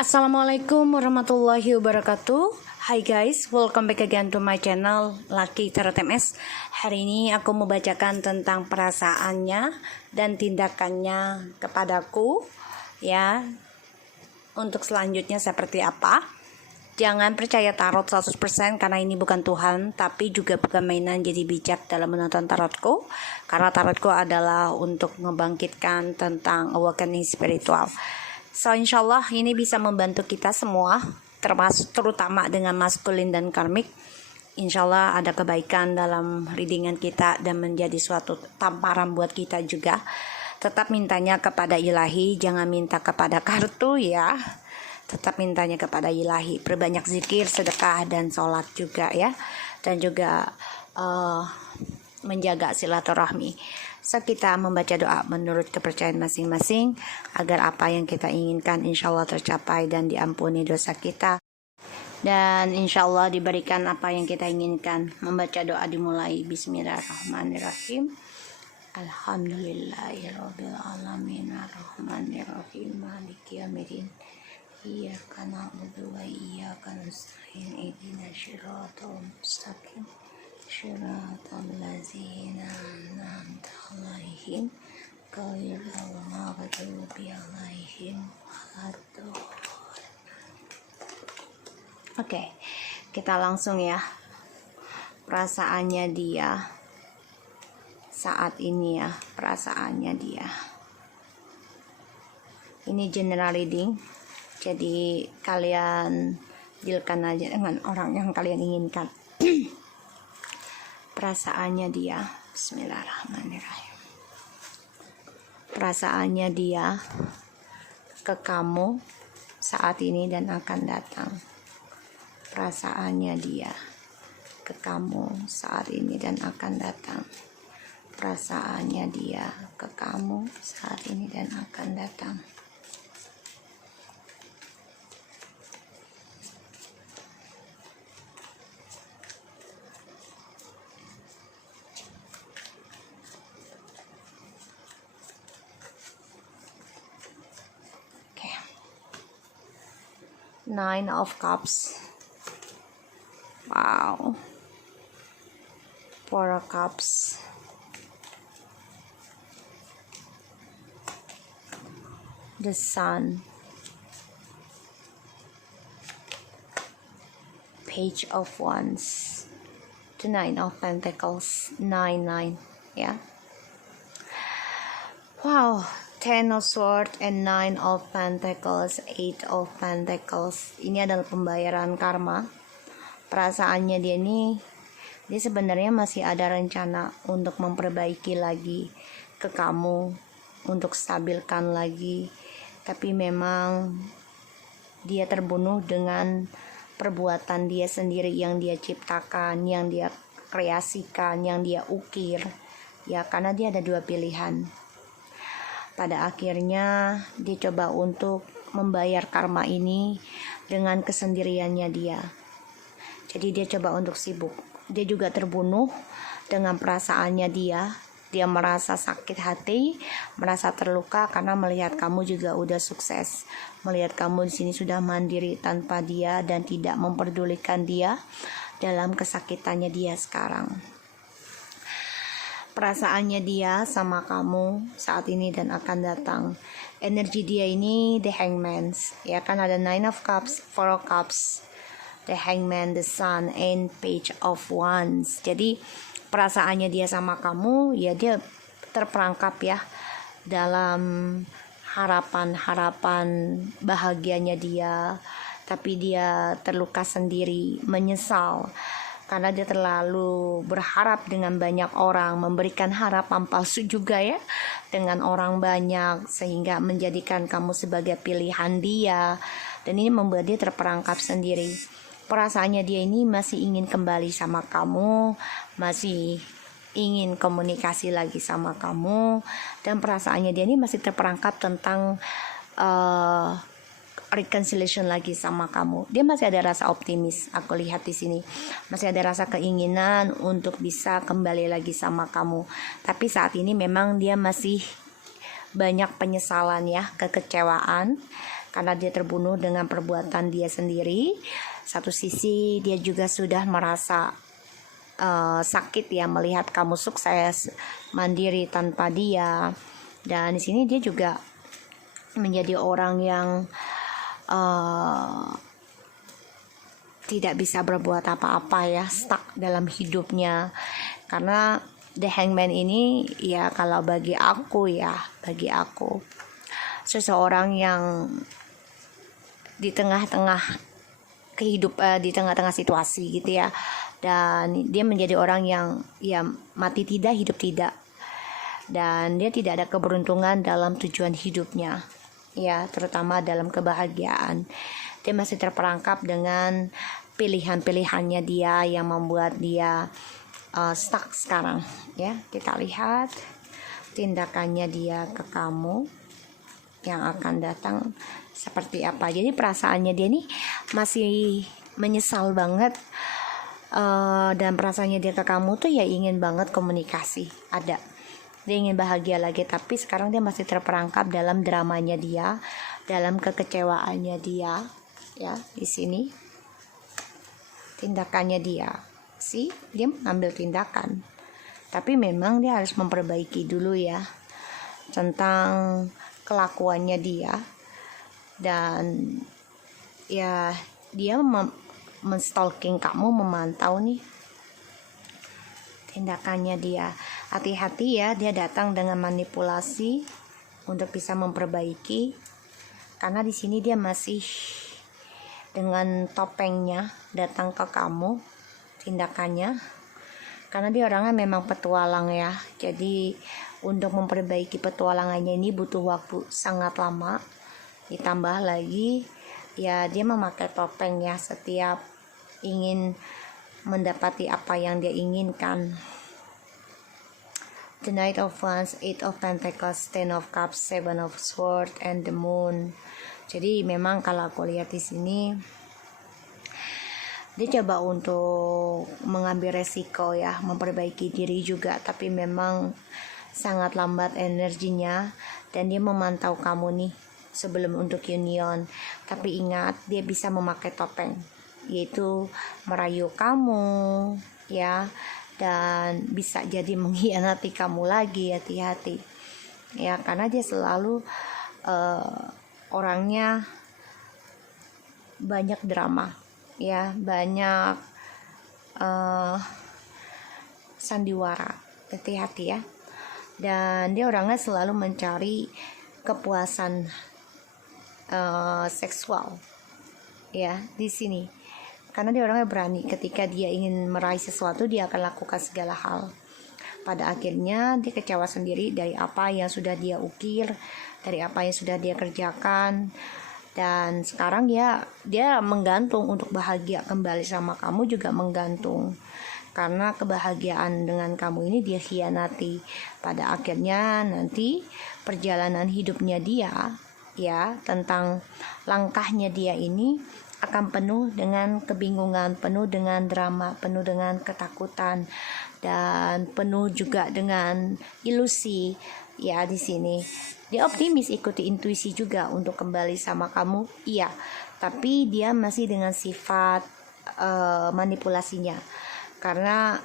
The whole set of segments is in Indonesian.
Assalamualaikum warahmatullahi wabarakatuh. Hai guys, welcome back again to my channel Lucky Tarot MS. Hari ini aku membacakan tentang perasaannya dan tindakannya kepadaku ya. Untuk selanjutnya seperti apa? Jangan percaya tarot 100% karena ini bukan Tuhan, tapi juga bukan mainan, jadi bijak dalam menonton tarotku. Karena tarotku adalah untuk membangkitkan tentang awakening spiritual. So insyaallah ini bisa membantu kita semua, terutama dengan maskulin dan karmik. Insyaallah ada kebaikan dalam readingan kita dan menjadi suatu tamparan buat kita juga. Tetap mintanya kepada ilahi, jangan minta kepada kartu ya. Tetap mintanya kepada ilahi. Perbanyak zikir, sedekah dan sholat juga ya. Dan juga menjaga silaturahmi. So kita membaca doa menurut kepercayaan masing-masing agar apa yang kita inginkan insya Allah tercapai dan diampuni dosa kita, dan insya Allah diberikan apa yang kita inginkan. Membaca doa dimulai. Bismillahirrahmanirrahim. Alhamdulillahirabbil alamin arrahmanirrahim maliki yaumiddin iyyaka na'budu wa iyyaka nasta'in ihdinas siratal mustaqim Shiratal ladzina an'amta 'alaihim ghairil maghdubi 'alaihim waladdallin. Oke, kita langsung ya. Perasaannya dia saat ini ya, perasaannya dia. Ini general reading. Jadi kalian dealkan aja dengan orang yang kalian inginkan. Perasaannya dia, bismillahirrahmanirrahim. Perasaannya dia ke kamu saat ini dan akan datang. Perasaannya dia ke kamu saat ini dan akan datang. Perasaannya dia ke kamu saat ini dan akan datang. Nine of Cups. Wow. Four of Cups. The Sun. Page of Wands. The Nine of Pentacles. 9 ya. Wow. 10 of Swords and 9 of Pentacles, 8 of Pentacles. Ini adalah pembayaran karma. Perasaannya dia sebenarnya masih ada rencana untuk memperbaiki lagi ke kamu, untuk stabilkan lagi. Tapi memang dia terbunuh dengan perbuatan dia sendiri yang dia ciptakan, yang dia kreasikan, yang dia ukir. Ya, karena dia ada dua pilihan. Pada akhirnya dia coba untuk membayar karma ini dengan kesendiriannya dia. Jadi dia coba untuk sibuk. Dia juga terbunuh dengan perasaannya dia. Dia merasa sakit hati, merasa terluka karena melihat kamu juga udah sukses. Melihat kamu di sini sudah mandiri tanpa dia dan tidak memperdulikan dia dalam kesakitannya dia sekarang. Perasaannya dia sama kamu saat ini dan akan datang. Energi dia ini the Hangman, ya kan, ada 9 of Cups, 4 of Cups, the Hangman, the Sun, and Page of Wands. Jadi perasaannya dia sama kamu ya, dia terperangkap ya dalam harapan bahagianya dia, tapi dia terluka sendiri, menyesal karena dia terlalu berharap dengan banyak orang, memberikan harapan palsu juga ya dengan orang banyak, sehingga menjadikan kamu sebagai pilihan dia, dan ini membuat dia terperangkap sendiri. Perasaannya dia ini masih ingin kembali sama kamu, masih ingin komunikasi lagi sama kamu, dan perasaannya dia ini masih terperangkap tentang reconciliation lagi sama kamu. Dia masih ada rasa optimis, aku lihat di sini. Masih ada rasa keinginan untuk bisa kembali lagi sama kamu. Tapi saat ini memang dia masih banyak penyesalan ya, kekecewaan, karena dia terbunuh dengan perbuatan dia sendiri. Satu sisi dia juga sudah merasa sakit ya melihat kamu sukses mandiri tanpa dia, dan di sini dia juga menjadi orang yang tidak bisa berbuat apa-apa ya, stuck dalam hidupnya. Karena The Hangman ini ya, kalau bagi aku seseorang yang di tengah-tengah di tengah-tengah situasi gitu ya, dan dia menjadi orang yang ya mati tidak hidup tidak, dan dia tidak ada keberuntungan dalam tujuan hidupnya ya, terutama dalam kebahagiaan. Dia masih terperangkap dengan pilihan-pilihannya dia yang membuat dia stuck sekarang ya. Kita lihat tindakannya dia ke kamu yang akan datang seperti apa. Jadi perasaannya dia nih masih menyesal banget, dan perasaannya dia ke kamu tuh ya ingin banget komunikasi, ada. Dia ingin bahagia lagi, tapi sekarang dia masih terperangkap dalam dramanya dia, dalam kekecewaannya dia ya. Di sini tindakannya dia mengambil tindakan, tapi memang dia harus memperbaiki dulu ya tentang kelakuannya dia, dan ya dia menstalking kamu, memantau nih tindakannya dia. Hati-hati ya, dia datang dengan manipulasi untuk bisa memperbaiki, karena di sini dia masih dengan topengnya datang ke kamu tindakannya, karena dia orangnya memang petualang ya. Jadi untuk memperbaiki petualangannya ini butuh waktu sangat lama, ditambah lagi ya dia memakai topeng ya setiap ingin mendapati apa yang dia inginkan. The Knight of Wands, Eight of Pentacles, Ten of Cups, Seven of Swords, and the Moon. Jadi memang kalau aku lihat di sini dia coba untuk mengambil resiko ya, memperbaiki diri juga, tapi memang sangat lambat energinya, dan dia memantau kamu nih sebelum untuk union. Tapi ingat, dia bisa memakai topeng, yaitu merayu kamu ya, dan bisa jadi mengkhianati kamu lagi. Hati-hati ya, karena dia selalu orangnya banyak drama ya, banyak sandiwara. Hati-hati ya, dan dia orangnya selalu mencari kepuasan seksual ya di sini, karena dia orangnya berani. Ketika dia ingin meraih sesuatu, dia akan lakukan segala hal. Pada akhirnya dia kecewa sendiri dari apa yang sudah dia ukir, dari apa yang sudah dia kerjakan, dan sekarang dia menggantung untuk bahagia kembali sama kamu, juga menggantung karena kebahagiaan dengan kamu ini dia khianati. Pada akhirnya nanti perjalanan hidupnya dia ya, tentang langkahnya dia ini akan penuh dengan kebingungan, penuh dengan drama, penuh dengan ketakutan, dan penuh juga dengan ilusi ya. Di sini dia optimis, ikuti intuisi juga untuk kembali sama kamu iya, tapi dia masih dengan sifat manipulasinya, karena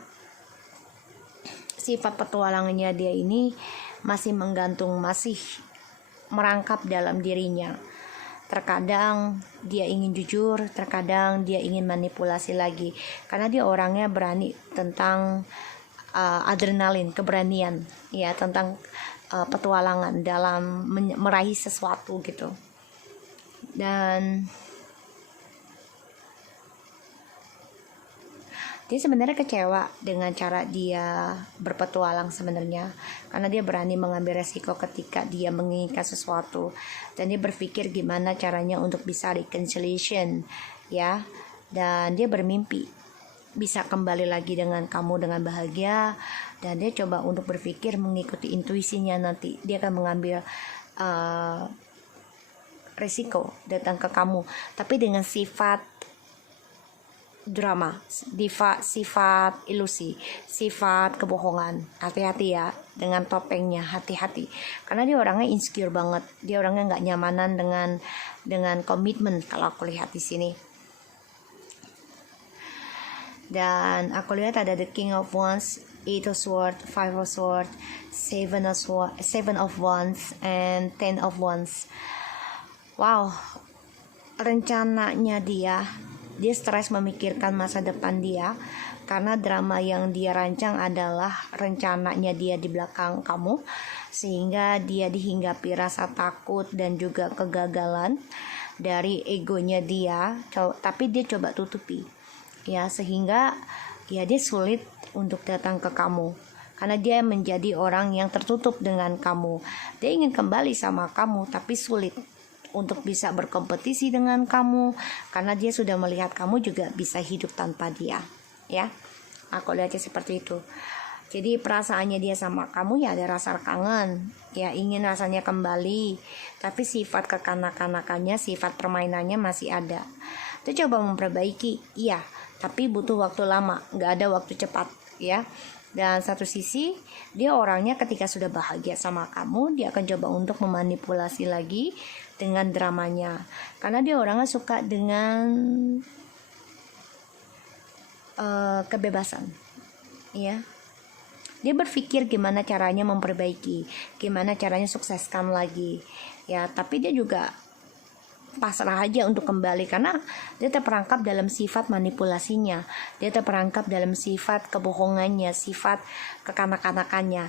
sifat petualangannya dia ini masih menggantung, masih merangkap dalam dirinya. Terkadang dia ingin jujur, terkadang dia ingin manipulasi lagi, karena dia orangnya berani tentang adrenalin, keberanian ya, tentang petualangan dalam meraih sesuatu gitu. Dan dia sebenarnya kecewa dengan cara dia berpetualang sebenarnya, karena dia berani mengambil resiko ketika dia menginginkan sesuatu, dan dia berpikir gimana caranya untuk bisa reconciliation ya, dan dia bermimpi bisa kembali lagi dengan kamu dengan bahagia, dan dia coba untuk berpikir mengikuti intuisinya. Nanti dia akan mengambil resiko datang ke kamu, tapi dengan sifat drama, sifat ilusi, sifat kebohongan. Hati-hati ya dengan topengnya, hati-hati. Karena dia orangnya insecure banget, dia orangnya nggak nyamanan dengan komitmen kalau aku lihat di sini. Dan aku lihat ada the King of Wands, Eight of Swords, Five of Swords, Seven of Wands, and Ten of Wands. Wow, rencananya dia stres memikirkan masa depan dia karena drama yang dia rancang adalah rencananya dia di belakang kamu, sehingga dia dihinggapi rasa takut dan juga kegagalan dari egonya dia, tapi dia coba tutupi ya, sehingga ya dia sulit untuk datang ke kamu karena dia menjadi orang yang tertutup dengan kamu. Dia ingin kembali sama kamu tapi sulit untuk bisa berkompetisi dengan kamu karena dia sudah melihat kamu juga bisa hidup tanpa dia, ya. Aku lihatnya seperti itu. Jadi perasaannya dia sama kamu ya ada rasa kangen, ya ingin rasanya kembali, tapi sifat kekanak-kanakannya, sifat permainannya masih ada. Dia coba memperbaiki, iya, tapi butuh waktu lama, nggak ada waktu cepat, ya. Dan satu sisi dia orangnya ketika sudah bahagia sama kamu, dia akan coba untuk memanipulasi lagi dengan dramanya, karena dia orangnya suka dengan kebebasan, ya. Dia berpikir gimana caranya memperbaiki, gimana caranya sukseskan lagi, ya. Tapi dia juga pasrah aja untuk kembali karena dia terperangkap dalam sifat manipulasinya, dia terperangkap dalam sifat kebohongannya, sifat kekanak-kanakannya,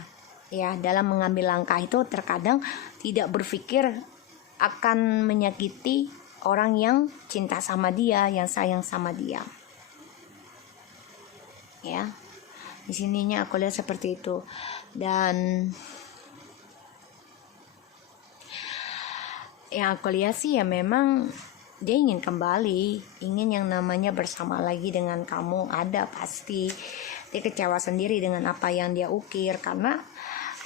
ya. Dalam mengambil langkah itu terkadang tidak berpikir akan menyakiti orang yang cinta sama dia, yang sayang sama dia, ya. Di sininya aku lihat seperti itu. Dan yang aku lihat sih ya memang dia ingin kembali, ingin yang namanya bersama lagi dengan kamu, ada pasti. Dia kecewa sendiri dengan apa yang dia ukir karena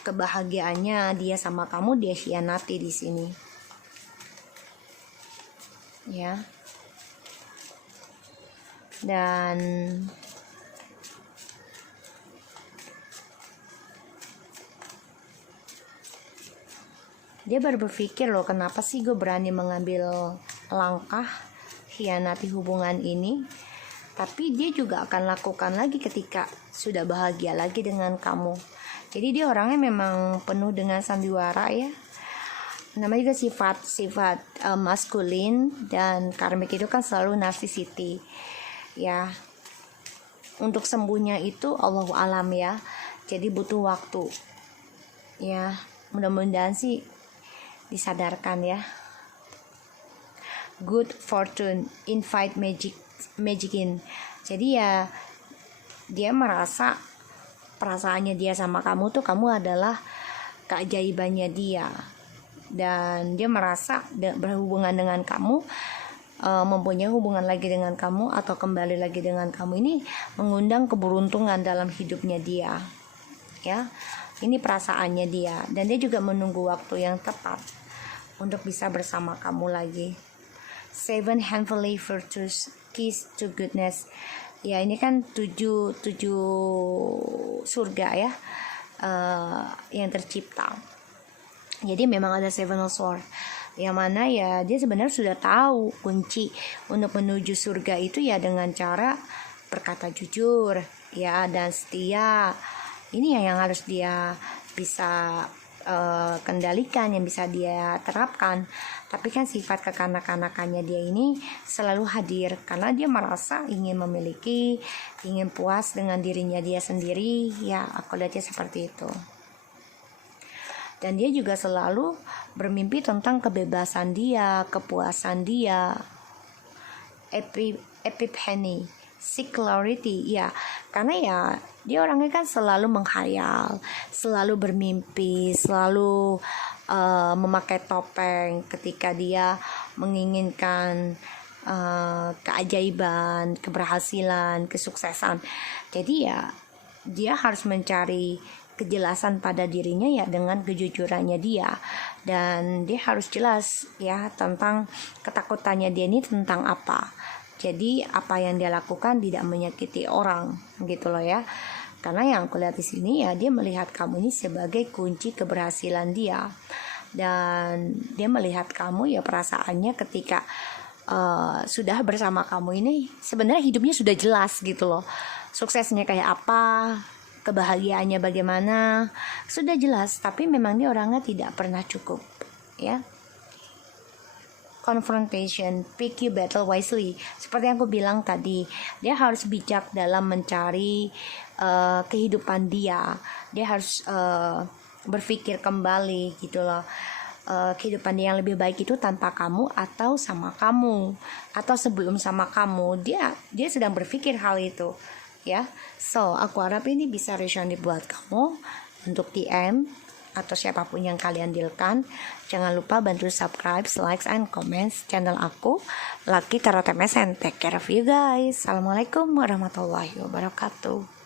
kebahagiaannya dia sama kamu dia hianati di sini, ya. Dan dia baru berpikir loh, kenapa sih gue berani mengambil langkah hianati hubungan ini. Tapi dia juga akan lakukan lagi ketika sudah bahagia lagi dengan kamu. Jadi dia orangnya memang penuh dengan sandiwara, ya. Namanya juga sifat maskulin, dan karmik itu kan selalu narcissistic, ya. Untuk sembuhnya itu Allahu alam, ya. Jadi butuh waktu, ya. Mudah-mudahan sih disadarkan, ya. Good fortune invite magic in. Jadi ya dia merasa perasaannya dia sama kamu tuh kamu adalah keajaibannya dia, dan dia merasa berhubungan dengan kamu, mempunyai hubungan lagi dengan kamu atau kembali lagi dengan kamu ini mengundang keberuntungan dalam hidupnya dia, ya. Ini perasaannya dia, dan dia juga menunggu waktu yang tepat untuk bisa bersama kamu lagi. Seven heavenly virtues, keys to goodness. Ya, ini kan tujuh surga, ya, yang tercipta. Jadi memang ada seven of swords, yang mana ya dia sebenarnya sudah tahu kunci untuk menuju surga itu ya dengan cara berkata jujur, ya, dan setia. Ini yang harus dia bisa kendalikan, yang bisa dia terapkan. Tapi kan sifat kekanak-kanakannya dia ini selalu hadir karena dia merasa ingin memiliki, ingin puas dengan dirinya dia sendiri, ya. Aku lihatnya seperti itu. Dan dia juga selalu bermimpi tentang kebebasan dia, kepuasan dia, epiphany, singularity, ya. Karena ya dia orangnya kan selalu menghayal, selalu bermimpi, selalu memakai topeng ketika dia menginginkan keajaiban, keberhasilan, kesuksesan. Jadi ya dia harus mencari kejelasan pada dirinya ya dengan kejujurannya dia, dan dia harus jelas ya tentang ketakutannya dia ini tentang apa, Jadi apa yang dia lakukan tidak menyakiti orang gitu loh ya. Karena yang aku lihat di sini ya, dia melihat kamu ini sebagai kunci keberhasilan dia. Dan dia melihat kamu ya, perasaannya ketika sudah bersama kamu ini sebenarnya hidupnya sudah jelas gitu loh. Suksesnya kayak apa, kebahagiaannya bagaimana, sudah jelas. Tapi memang dia orangnya tidak pernah cukup ya. Confrontation, pick your battle wisely. Seperti yang aku bilang tadi, dia harus bijak dalam mencari kehidupan dia. Dia harus berpikir kembali gitu loh. Kehidupan dia yang lebih baik itu tanpa kamu atau sama kamu, atau sebelum sama kamu. Dia sedang berpikir hal itu ya. So aku harap ini bisa resonate buat kamu. Untuk DM atau siapapun yang kalian dealkan, jangan lupa bantu subscribe, likes, and comments channel aku, Lucky Tarot MS, and take care of you guys. Assalamualaikum warahmatullahi wabarakatuh.